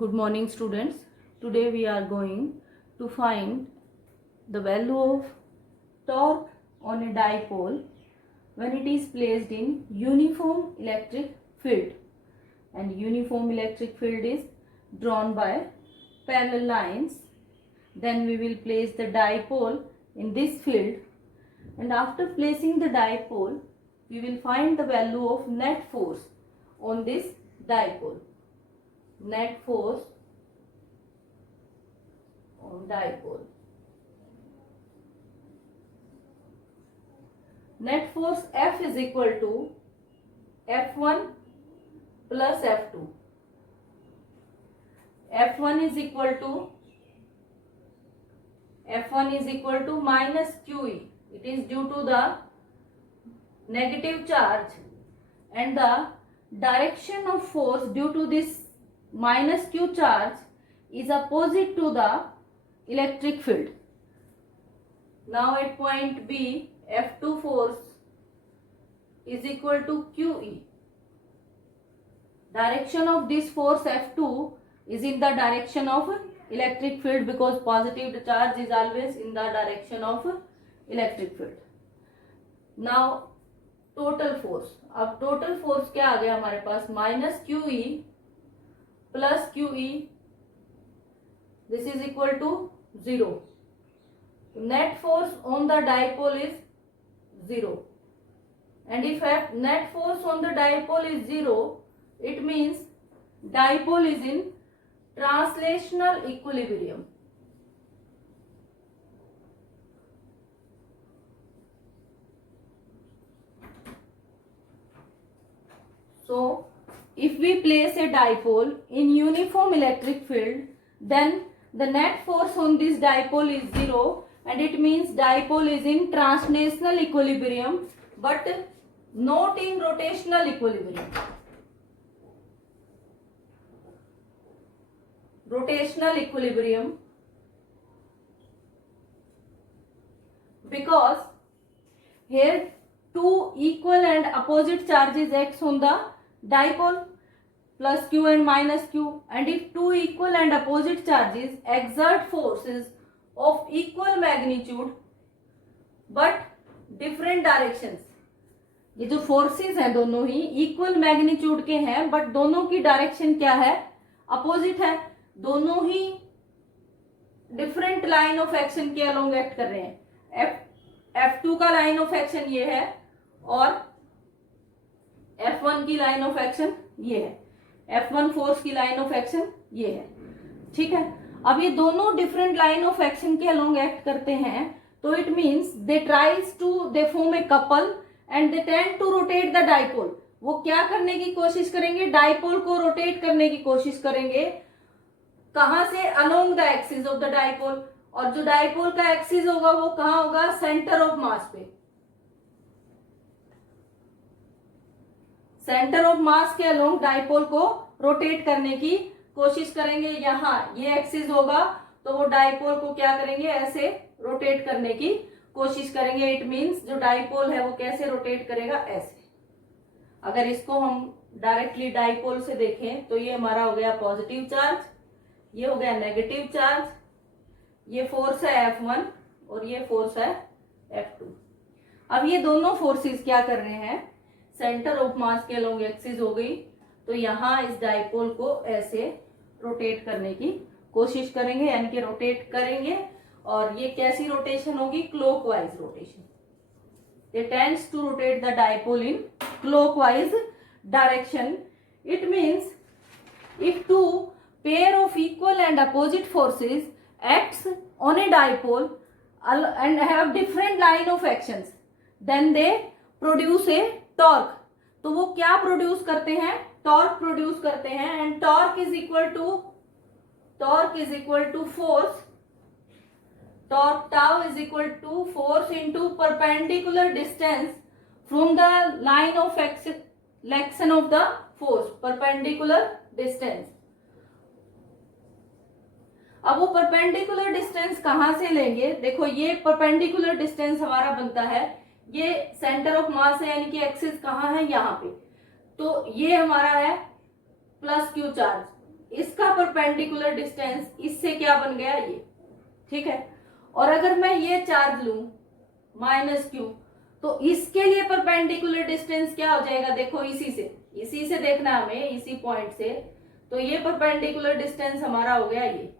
Good morning, students. Today we are going to find the value of torque on a dipole when it is placed in uniform electric field, and uniform electric field is drawn by parallel lines. Then we will place the dipole in this field, and after placing the dipole we will find the value of net force on this dipole. Net force on dipole. Net force F is equal to F1 plus F2. F1 is equal to minus QE. It is due to the negative charge, and the direction of force due to this minus Q charge is opposite to the electric field. Now at point B, F2 force is equal to QE. Direction of this force F2 is in the direction of electric field, because positive charge is always in the direction of electric field. Now total force. अब total force क्या आ गया हमारे पास? Minus QE plus QE, this is equal to 0. Net force on the dipole is 0, and if net force on the dipole is 0, it means dipole is in translational equilibrium. So if we place a dipole in uniform electric field, then the net force on this dipole is 0, and it means dipole is in translational equilibrium but not in rotational equilibrium. Rotational equilibrium, because here two equal and opposite charges acts on the dipole, plus Q and minus Q, and if two equal and opposite charges exert forces of equal magnitude but different directions, ये जो forces हैं दोनों ही equal magnitude के हैं but दोनों की direction क्या है? अपोजिट है. दोनों ही डिफरेंट लाइन ऑफ एक्शन के अलोंग एक्ट कर रहे हैं. F2 का लाइन ऑफ एक्शन ये है और F1 की लाइन ऑफ एक्शन ये है. F1 फोर्स की लाइन ऑफ एक्शन ये है. ठीक है. अब ये दोनों डिफरेंट लाइन ऑफ एक्शन के अलोंग एक्ट करते हैं, तो it means they form a couple and they tend to rotate the dipole. वो क्या करने की कोशिश करेंगे? डाइपोल को रोटेट करने की कोशिश करेंगे. कहां से? Along the axis of the dipole. और जो डाइपोल का एक्सिस होगा वो कहां होगा? सेंटर ऑफ मास पे. सेंटर ऑफ मास के अलोंग डाइपोल को रोटेट करने की कोशिश करेंगे. यहाँ ये एक्सिस होगा तो वो डाइपोल को क्या करेंगे? ऐसे रोटेट करने की कोशिश करेंगे. इट मींस जो डाइपोल है वो कैसे रोटेट करेगा? ऐसे. अगर इसको हम डायरेक्टली डाइपोल से देखें तो ये हमारा हो गया पॉजिटिव चार्ज, ये हो गया नेगेटिव चार्ज, ये फोर्स है F1 और ये फोर्स है F2. अब ये दोनों फोर्सेस क्या कर रहे हैं? सेंटर ऑफ मास के अलोंग एक्सिस हो गई, तो यहाँ इस डाइपोल को ऐसे रोटेट करने की कोशिश करेंगे, यानी कि रोटेट करेंगे. और ये कैसी रोटेशन होगी? Clockwise rotation. It tends to rotate the dipole in clockwise direction. It means if two pair of equal and opposite forces acts on a dipole and have different line of actions, then they produce a torque. तो वो क्या produce करते हैं? Torque produce करते हैं. And torque is equal to force. Torque tau is equal to force into perpendicular distance from the line of action of the force. Perpendicular distance. अब वो perpendicular distance कहां से लेंगे? देखो ये परपेंडिकुलर डिस्टेंस हमारा बनता है, ये सेंटर ऑफ मास है, यानी कि एक्सिस कहां है? यहाँ पे. तो ये हमारा है प्लस क्यू चार्ज, इसका परपेंडिकुलर डिस्टेंस इससे क्या बन गया ये, ठीक है। और अगर मैं ये चार्ज लूं -q, तो इसके लिए परपेंडिकुलर डिस्टेंस क्या हो जाएगा, देखो इसी से देखना है हमें, इसी पॉइंट से। तो ये परपेंडिकुलर डिस्टेंस हमारा हो गया ये,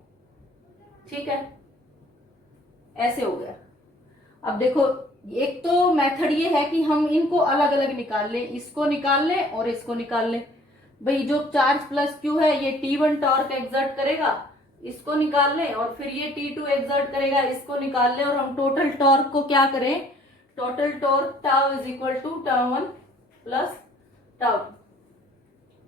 ठीक है, ऐसे हो गया। अब देखो एक तो मेथड ये है कि हम इनको अलग अलग निकाल लें, इसको निकाल लें और इसको निकाल लें। भाई जो चार्ज प्लस क्यू है ये T1 टॉर्क एक्सर्ट करेगा, इसको निकाल लें, और फिर ये T2 एक्सर्ट करेगा, इसको निकाल लें, और हम टोटल टॉर्क को क्या करें, total torque tau is equal to tau one plus tau,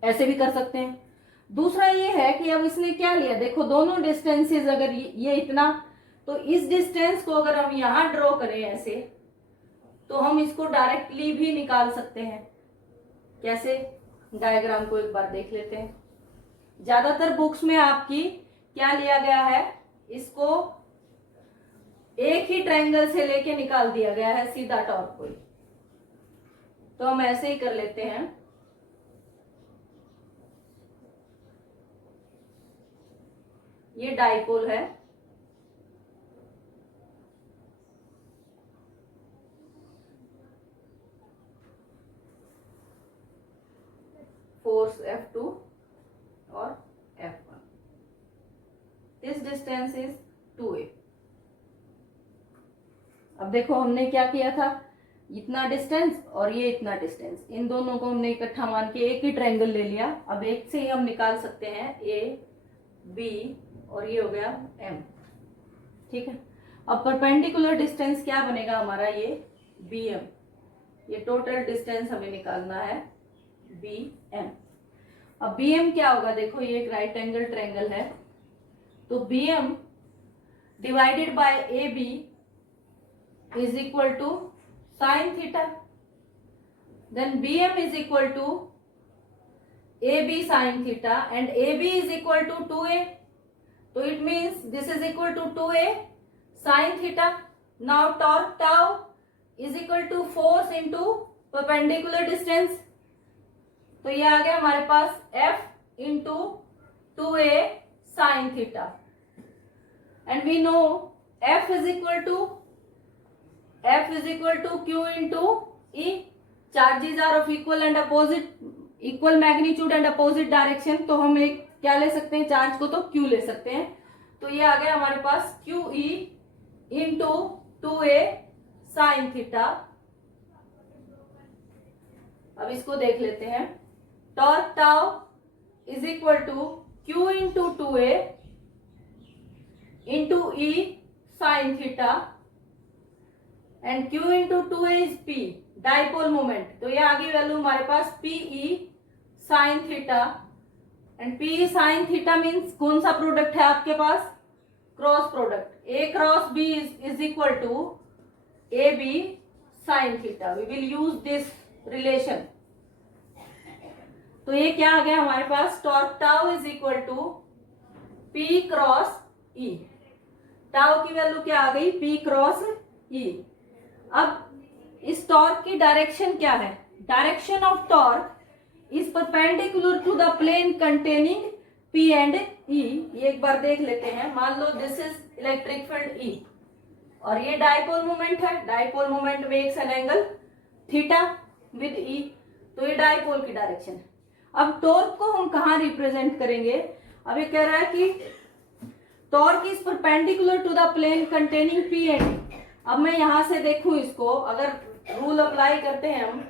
ऐसे भी कर सकते हैं। दूसरा ये है कि अब इसने क्या लिया, देखो दोनों डिस्टेंसेस, अगर ये इतना, तो इस डिस्टेंस को अगर हम यहां ड्रॉ करें ऐसे, तो हम इसको डायरेक्टली भी निकाल सकते हैं। कैसे, डायग्राम को एक बार देख लेते हैं। ज्यादातर बुक्स में आपकी क्या लिया गया है, इसको एक ही ट्रायंगल से लेके निकाल दिया गया है सीधा टॉर्क को। तो हम ऐसे ही कर लेते हैं। ये डाइपोल है, फोर्स F2 और F1, this distance is 2a। अब देखो हमने क्या किया था, इतना डिस्टेंस और ये इतना डिस्टेंस, इन दोनों को हमने इकट्ठा मान के एक ही ट्रायंगल ले लिया। अब एक से ही हम निकाल सकते हैं A, B और ये हो गया M, ठीक है। अब परपेंडिकुलर डिस्टेंस क्या बनेगा हमारा, ये BM, ये टोटल डिस्टेंस हमें निकालना है BM। अब BM क्या होगा, देखो ये एक राइट एंगल ट्रायंगल है, तो BM divided by AB is equal to sine theta, then BM is equal to AB sine theta and AB is equal to 2a, तो it means this is equal to 2a sine theta. Now torque tau is equal to force into perpendicular distance, तो ये आ गया हमारे पास F into 2a sine theta, and we know F is equal to Q into E। Charges are of equal and opposite, equal magnitude and opposite direction, तो हम एक क्या ले सकते हैं, चार्ज को तो Q ले सकते हैं। तो ये आ गया हमारे पास QE into 2a sine theta. अब इसको देख लेते हैं, torque tau is equal to Q into 2a into E sine theta, and Q into 2a is P dipole moment, तो ये आगे वैल्यू हमारे पास PE sine theta, and PE sine theta means कौन सा प्रोडक्ट है आपके पास, cross product, A cross B is equal to AB sine theta. We will use this relation. तो ये क्या आ गया हमारे पास, torque tau is equal to P cross E, tau की वैल्यू क्या आ गई, P क्रॉस E। अब इस टॉर्क की डायरेक्शन क्या है, direction of torque is perpendicular to the plane containing P and E। ये एक बार देख लेते हैं, मान लो this is electric field E और ये डाइपोल मोमेंट है, dipole moment makes an angle theta with E, तो ये डाइपोल की डायरेक्शन है। अब टॉर्क को हम कहाँ रिप्रेजेंट करेंगे, अब ये कह रहा है कि torque is perpendicular to the plane containing P and E। अब मैं यहां से देखूं इसको, अगर रूल अप्लाई करते हैं हम,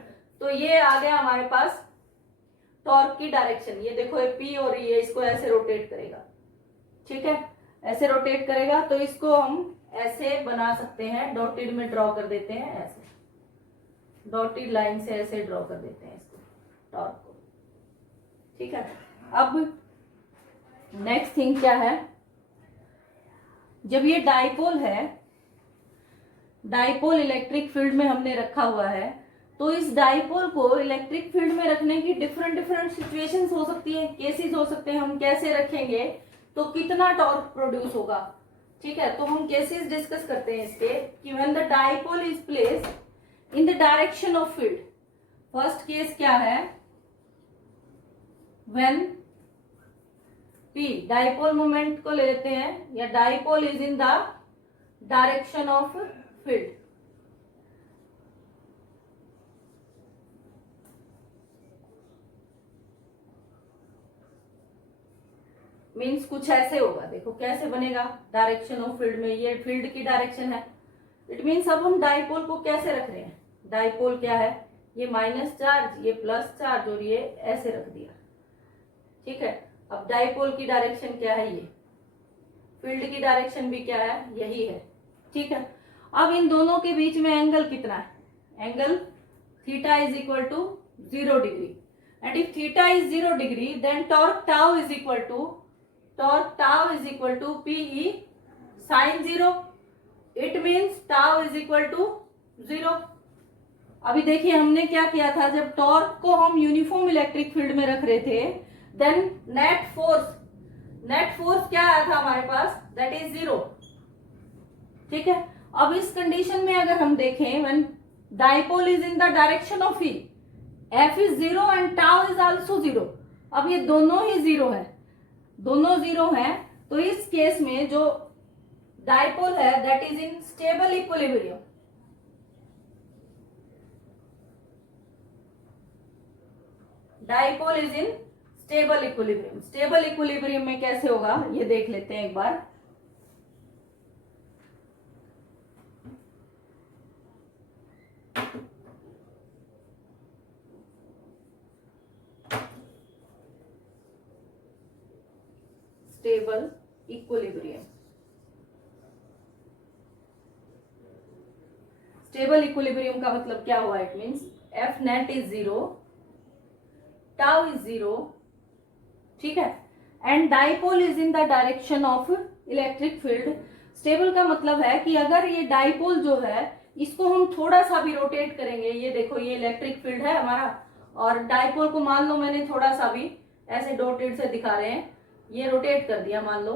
तो ये आ गया हमारे पास टॉर्क की डायरेक्शन। ये देखो ये P और E है, इसको ऐसे रोटेट करेगा, ठीक है, ऐसे रोटेट करेगा। तो इसको हम ऐसे बना सकते हैं, डॉटेड में ड्रॉ कर देते हैं, ऐसे डॉटेड लाइन से ऐसे ड्रॉ कर देते हैं इसको, टॉर्क को, ठीक है। अब नेक्स्ट थिंग क्या है, जब ये डाइपोल है, डाइपोल इलेक्ट्रिक फील्ड में हमने रखा हुआ है, तो इस डाइपोल को इलेक्ट्रिक फील्ड में रखने की डिफरेंट सिचुएशंस हो सकती है, केसेस हो सकते हैं। हम कैसे रखेंगे तो कितना टॉर्क प्रोड्यूस होगा, ठीक है। तो हम केसेस डिस्कस करते हैं इसके, कि when the dipole is placed in the direction of field. First case क्या है, व्हेन P, डाइपोल मोमेंट को ले लेते हैं, या dipole is in the direction of field. Means कुछ ऐसे होगा, देखो कैसे बनेगा डायरेक्शन ऑफ फील्ड में, ये फील्ड की डायरेक्शन है। इट मीन्स अब हम डाइपोल को कैसे रख रहे हैं, डाइपोल क्या है, ये माइनस चार्ज, ये प्लस चार्ज, और ये ऐसे रख दिया, ठीक है। अब डाइपोल की डायरेक्शन क्या है, ये फील्ड की डायरेक्शन भी क्या है, यही है, ठीक है। अब इन दोनों के बीच में एंगल कितना है, angle theta is equal to 0 degree, and if theta is 0 degree then torque tau is equal to PE sine 0, it means tau is equal to 0। अभी देखिए हमने क्या किया था, जब टॉर्क को हम यूनिफॉर्म इलेक्ट्रिक फील्ड में रख रहे थे, देन नेट फोर्स क्या आया था हमारे पास, दैट इज 0, ठीक है। अब इस कंडीशन में अगर हम देखें, when dipole is in the direction of E, F is 0 and tau is also 0। अब ये दोनों ही 0 है, दोनों 0 है, तो इस केस में जो डाइपोल है that is in stable equilibrium. Dipole is in stable equilibrium. Stable equilibrium में कैसे होगा ये देख लेते हैं एक बार। स्टेबल इक्विलिब्रियम, स्टेबल इक्विलिब्रियम का मतलब क्या हुआ, it means F net is 0, tau is 0, ठीक है, and dipole is in the direction of electric field. Stable का मतलब है कि अगर ये डाइपोल जो है इसको हम थोड़ा सा भी रोटेट करेंगे, ये देखो ये इलेक्ट्रिक फील्ड है हमारा, और डाइपोल को मान लो मैंने थोड़ा सा भी ऐसे डॉटेड से दिखा रहे हैं, ये रोटेट कर दिया, मान लो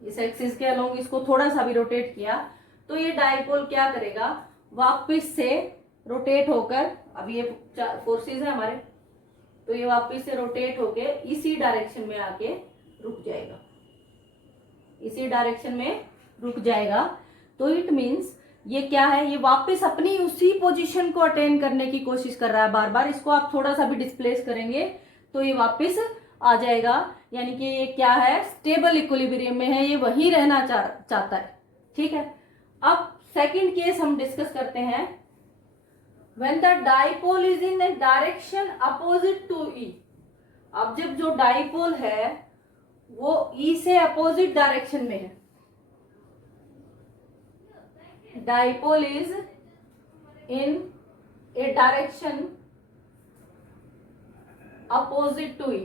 इस एक्सिस के अलोंग इसको थोड़ा सा भी रोटेट किया, तो ये डाइपोल क्या करेगा, वापस से रोटेट होकर, अब ये फोर्सेस है हमारे, तो ये वापस से रोटेट होके इसी डायरेक्शन में आके रुक जाएगा, इसी डायरेक्शन में रुक जाएगा। तो इट मीन्स ये क्या है, ये वापस अपनी उसी पोजीशन को अटेन करने की कोशिश कर रहा है बार बार। इसको आप थोड़ा सा भी डिस्प्लेस करेंगे तो ये वापस आ जाएगा, यानी कि ये क्या है, स्टेबल इक्विलिब्रियम में है, ये वही रहना चाहता है, ठीक है। अब सेकंड केस हम डिस्कस करते हैं, when the dipole is in a direction opposite to E। अब जब जो डाइपोल है वो E से अपोजिट डायरेक्शन में है, dipole is in a direction opposite to E,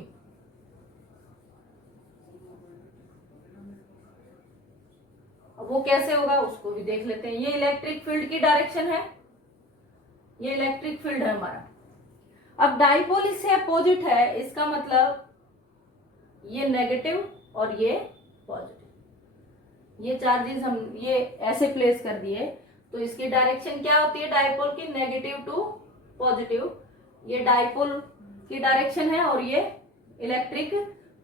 वो कैसे होगा उसको भी देख लेते हैं। ये इलेक्ट्रिक फील्ड की डायरेक्शन है, ये इलेक्ट्रिक फील्ड है हमारा। अब डाइपोल इससे अपोजिट है, इसका मतलब ये नेगेटिव और ये पॉजिटिव, ये चार्जेस हम ये ऐसे प्लेस कर दिए, तो इसकी डायरेक्शन क्या होती है डाइपोल की, नेगेटिव टू पॉजिटिव। ये डाइपोल की डायरेक्शन है और ये इलेक्ट्रिक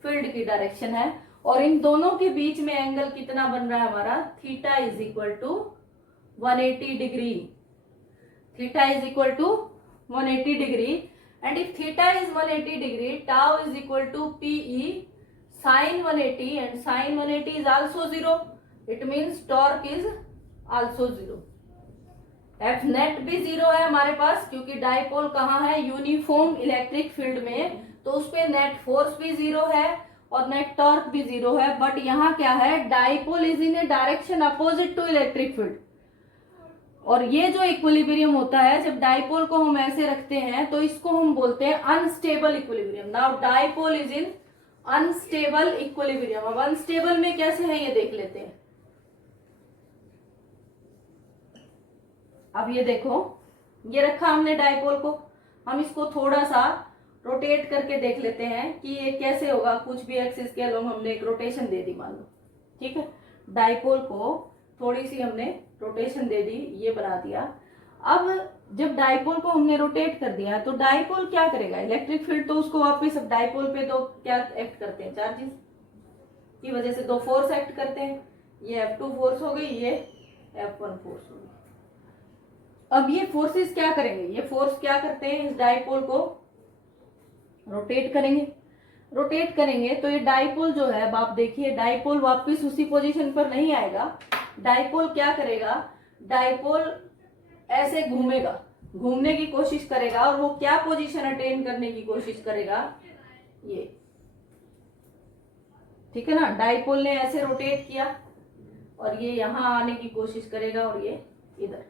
फील्ड की डायरेक्शन है, और इन दोनों के बीच में एंगल कितना बन रहा है हमारा, theta is equal to 180 degree, theta is equal to 180 degree, and if theta is 180 degree, tau is equal to PE sine 180, and sine 180 is also 0, it means torque is also 0। F net भी 0 है हमारे पास, क्योंकि dipole कहाँ है, uniform electric field में, तो उस पे नेट फोर्स भी 0 है और नेट टॉर्क भी 0 है। बट यहाँ क्या है, dipole is in a direction opposite to electric field, और ये जो इक्विलिब्रियम होता है, जब डाइपोल को हम ऐसे रखते हैं तो इसको हम बोलते हैं unstable equilibrium. Now dipole is in unstable equilibrium. अब अनस्टेबल में कैसे है ये देख लेते हैं। अब ये देखो, ये रखा हमने डाइपोल को, हम इसको थोड़ा सा रोटेट करके देख लेते हैं कि ये कैसे होगा। कुछ भी एक्सिस के अलोंग हमने एक रोटेशन दे दी मान लो, ठीक है, डाइपोल को थोड़ी सी हमने रोटेशन दे दी, ये बना दिया। अब जब डाइपोल को हमने रोटेट कर दिया तो डाइपोल क्या करेगा, इलेक्ट्रिक फील्ड तो उसको वापस, अब डाइपोल पे दो क्या एक्ट करते हैं, चार्जेस की वजह से दो फोर्स एक्ट करते हैं, ये F2 फोर्स हो गई, ये F1 फोर्स हो गई। अब ये फोर्सेस क्या करेंगे, ये फोर्स क्या करते हैं, इस डाइपोल को रोटेट करेंगे। रोटेट करेंगे तो ये डाइपोल जो है, अब आप देखिए डाइपोल वापस उसी पोजीशन पर नहीं आएगा। डाइपोल क्या करेगा, डाइपोल ऐसे घूमेगा, घूमने की कोशिश करेगा, और वो क्या पोजीशन अटेन करने की कोशिश करेगा, ये, ठीक है ना। डाइपोल ने ऐसे रोटेट किया और ये यहां आने की कोशिश करेगा, और ये इधर,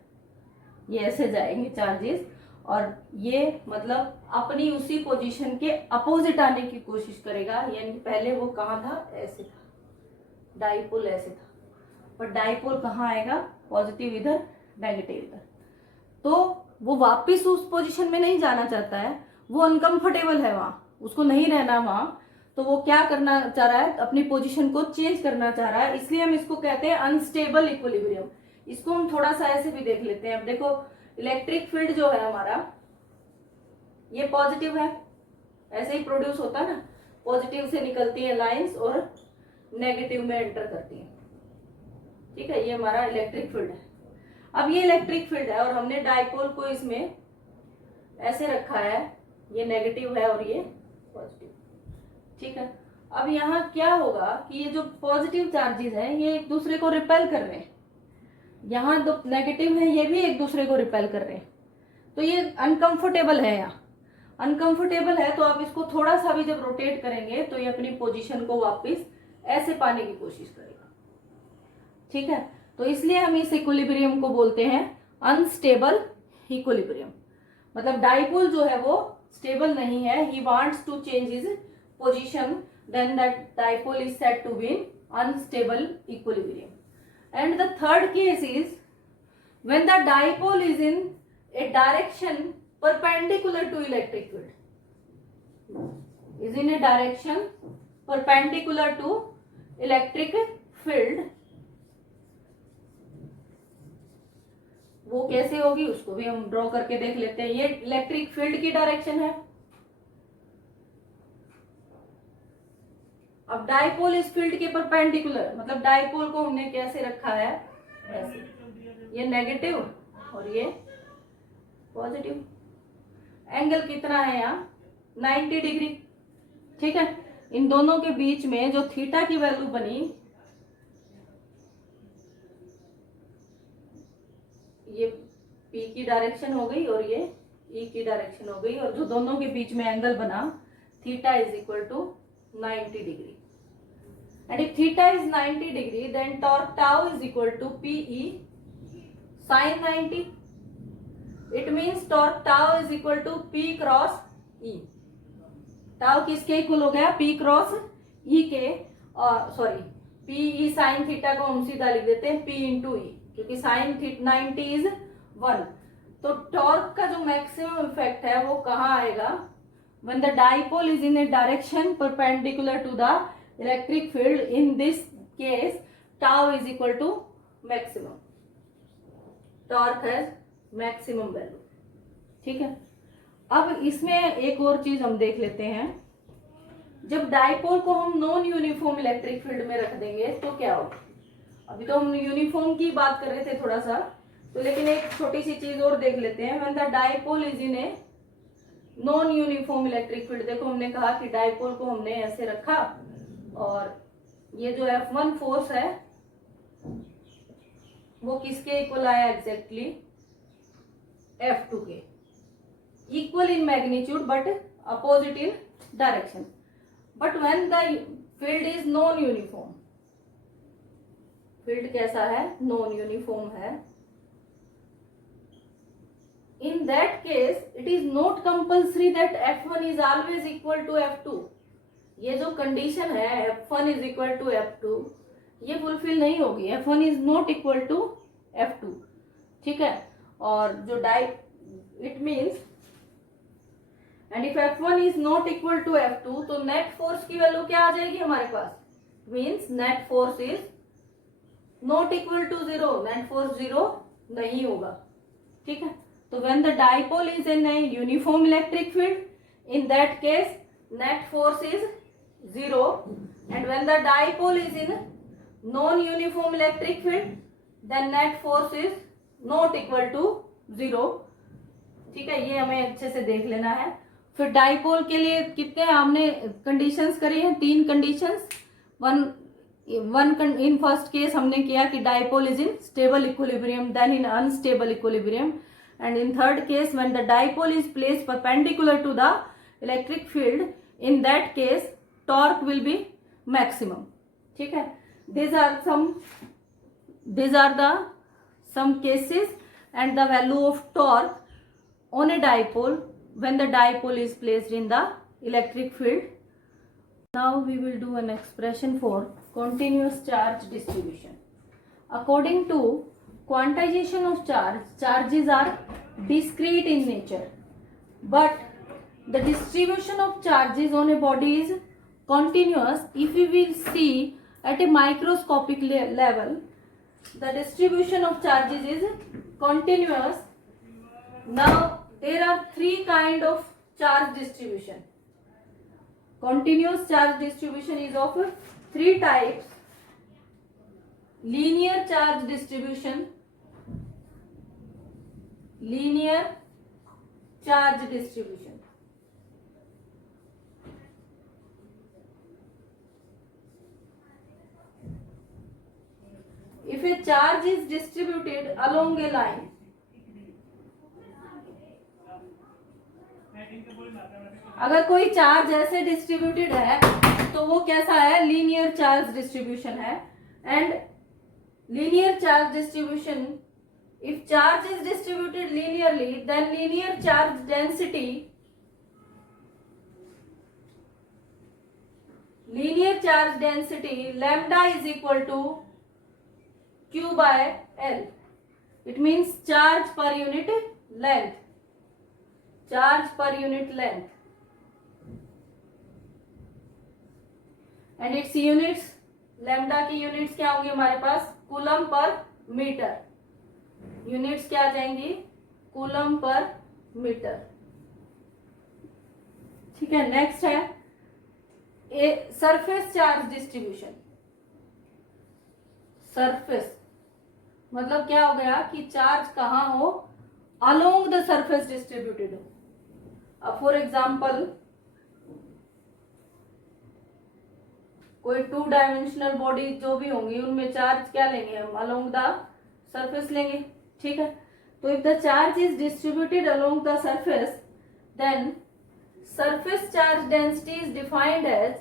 ये ऐसे जाएंगे चार्जेस, और ये मतलब अपनी उसी पोजीशन के अपोजिट आने की कोशिश करेगा। यानी पहले वो कहाँ था, ऐसे था, डाइपोल ऐसे था, पर डाइपोल कहाँ आएगा, पॉजिटिव इधर, नेगेटिव इधर। तो वो वापस उस पोजीशन में नहीं जाना चाहता है, वो अनकंफर्टेबल है वहां, उसको नहीं रहना वहां, तो वो क्या करना चाह रहा है, अपनी पोजीशन को चेंज करना चाह रहा है। इसलिए हम इसको कहते हैं अनस्टेबल इक्विलिब्रियम। इसको हम थोड़ा सा ऐसे भी देख लेते हैं। अब देखो इलेक्ट्रिक फील्ड जो है हमारा, ये पॉजिटिव है, ऐसे ही प्रोड्यूस होता है ना, पॉजिटिव से निकलती है लाइंस और नेगेटिव में एंटर करती है, ठीक है, ये हमारा इलेक्ट्रिक फील्ड है। अब ये इलेक्ट्रिक फील्ड है और हमने डाइपोल को इसमें ऐसे रखा है, ये नेगेटिव है और ये पॉजिटिव, ठीक है। अब यहाँ क्या होगा कि ये जो पॉजिटिव चार्जेस हैं ये एक दूसरे को रिपेल कर रहे हैं, यहाँ दो नेगेटिव है, ये भी एक दूसरे को रिपेल कर रहे हैं, तो ये अनकंफर्टेबल है। यहाँ अनकंफर्टेबल है तो आप इसको थोड़ा सा भी जब रोटेट करेंगे तो ये अपनी पोजीशन को वापस ऐसे पाने की कोशिश करेगा, ठीक है। तो इसलिए हम इस इक्विलिब्रियम को बोलते हैं अनस्टेबल इक्विलिब्रियम। मतलब डाइपोल जो है वो स्टेबल नहीं है, he wants to change his position, then that dipole is said to be in unstable equilibrium. And the third case is when the dipole is in a direction perpendicular to electric field, is in a direction perpendicular to electric field, वो कैसे होगी उसको भी हम draw करके देख लेते हैं। ये इलेक्ट्रिक फील्ड की डायरेक्शन है। अब डाइपोल इस फील्ड के परपेंडिकुलर, मतलब डाइपोल को हमने कैसे रखा है, ऐसे, ये नेगेटिव और ये पॉजिटिव। एंगल कितना है यहाँ, 90 डिग्री, ठीक है। इन दोनों के बीच में जो थीटा की वैल्यू बनी, ये पी की डायरेक्शन हो गई और ये ई की डायरेक्शन हो गई, और जो दोनों के बीच में एंगल बना theta is equal to 90 degree. And if theta is 90 degree, then torque tau is equal to PE sin 90. It means torque tau is equal to P cross E. tau किसके equal हो गया, P cross E के, और sorry PE sin theta को हम सीधा लिख देते हैं P into E, क्योंकि sin 90 is 1। तो टॉर्क का जो मैक्सिमम इफेक्ट है वो कहाँ आएगा, when the dipole is in a direction perpendicular to the electric field, in this case tau is equal to maximum, torque has maximum value, ठीक है। अब इसमें एक और चीज हम देख लेते हैं, जब डाइपोल को हम नॉन यूनिफॉर्म इलेक्ट्रिक फील्ड में रख देंगे तो क्या होगा। अभी तो हम यूनिफॉर्म की बात कर रहे थे थोड़ा सा, तो लेकिन एक छोटी सी चीज और देख लेते हैं। when the dipole is in a non uniform electric field, देखो हमने कहा कि डाइपोल को हमने ऐसे रखा और ये जो F1 फोर्स है वो किसके इक्वल आया, एग्जैक्टली F2 के, equal in magnitude but opposite in direction. But when the field is non uniform, field कैसा है, नॉन यूनिफॉर्म है, in that case it is not compulsory that F1 is always equal to F2। ये जो condition है F1 is equal to F2 ये fulfil नहीं होगी, F1 is not equal to F2, ठीक है। और जो it means and if F1 is not equal to F2 तो नेट फोर्स की वैल्यू क्या आ जाएगी हमारे पास, means net force is not equal to 0, net force 0 नहीं होगा, ठीक है। तो when the dipole is in a uniform electric field, in that case net force is 0, and when the dipole is in non uniform electric field, then net force is not equal to 0। ठीक है, ये हमें अच्छे से देख लेना है। फिर डाइपोल के लिए कितने हमने कंडीशंस करी हैं, 3 कंडीशंस। इन फर्स्ट केस हमने किया कि dipole is in stable equilibrium, then in unstable equilibrium, and in third case when the dipole is placed perpendicular to the electric field, in that case torque will be maximum. ठीक है, these are the some cases and the value of torque on a dipole when the dipole is placed in the electric field. Now we will do an expression for continuous charge distribution. According to quantization of charge, charges are discrete in nature, but the distribution of charges on a body is continuous. If we will see at a microscopic level, the distribution of charges is continuous. Now there are 3 kind of charge distribution. Continuous charge distribution is of 3 types. Linear charge distribution, linear charge distribution. If a charge is distributed along a line, अगर कोई charge ऐसे distributed है तो वो कैसा है, linear charge distribution है। And linear charge distribution, if charge is distributed linearly, then linear charge density, linear charge density lambda is equal to Q by L. It means charge per unit length. Charge per unit length. And its units, lambda की units क्या होंगी हमारे पास, coulomb per metre. units क्या आ जाएंगी, coulomb per metre. ठीक है, next है a surface charge distribution. Surface मतलब क्या हो गया कि चार्ज कहाँ हो, अलोंग द सरफेस डिस्ट्रीब्यूटेड हो। अब फॉर एग्जाम्पल कोई 2 डायमेंशनल बॉडी जो भी होंगी उनमें चार्ज क्या लेंगे हम, अलोंग द सरफेस लेंगे। ठीक है, तो if the charge is distributed along the surface, then surface charge density is defined as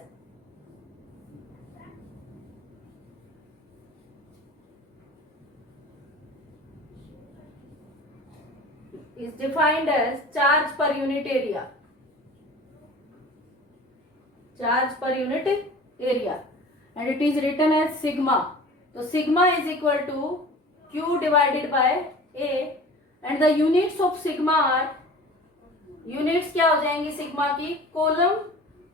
charge per unit area. Charge per unit area, and it is written as sigma. So sigma is equal to Q divided by A, and the units of sigma are, units क्या हो जाएंगी sigma की, coulomb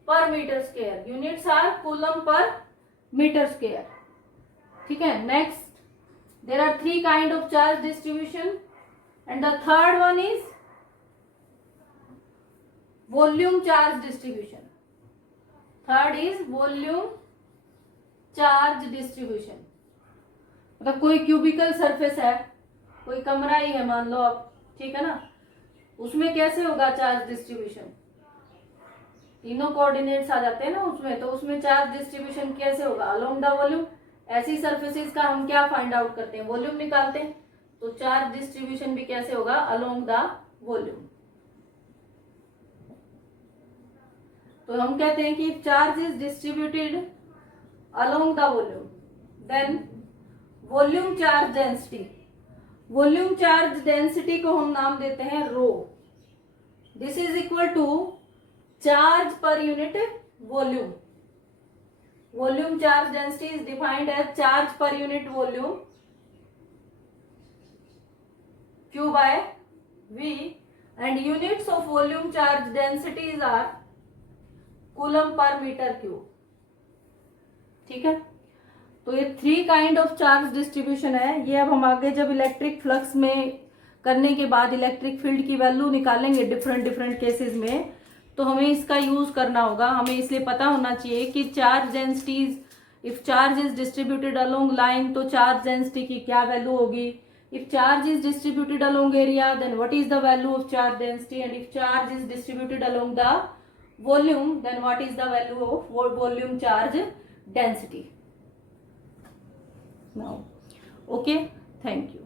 per metre square. units are coulomb per metre square. ठीक है, next there are 3 kind of charge distribution. And the third one is volume charge distribution. Third is volume charge distribution. मतलब कोई cubicle surface है, कोई कमरा ही है मान लो आप, ठीक है ना, उसमें कैसे होगा चार्ज डिस्ट्रीब्यूशन, तीनों कोऑर्डिनेट्स आ जाते हैं ना उसमें, तो उसमें चार्ज डिस्ट्रीब्यूशन कैसे होगा, अलोंग द वॉल्यूम। ऐसी सरफेसेस का हम क्या फाइंड आउट करते हैं, वॉल्यूम निकालते हैं, तो चार्ज डिस्ट्रीब्यूशन भी कैसे होगा, अलोंग द वॉल्यूम। तो हम कहते हैं कि charge is distributed along the volume, then volume charge density. Volume charge density को हम नाम देते हैं rho. This is equal to charge per unit volume. Volume charge density is defined as charge per unit volume Q by V, and units of volume charge densities are coulomb per metre cube. ठीक है, तो ये 3 kind of charge distribution है। ये अब हम आगे जब इलेक्ट्रिक फ्लक्स में करने के बाद इलेक्ट्रिक फील्ड की वैल्यू निकालेंगे डिफरेंट डिफरेंट केसेस में, तो हमें इसका यूज करना होगा। हमें इसलिए पता होना चाहिए कि charge densities, if charge is distributed along line तो चार्ज डेंसिटी की क्या वैल्यू होगी, if charge is distributed along area then what is the value of charge density, and if charge is distributed along the volume then what is the value of volume charge density. Now okay, thank you.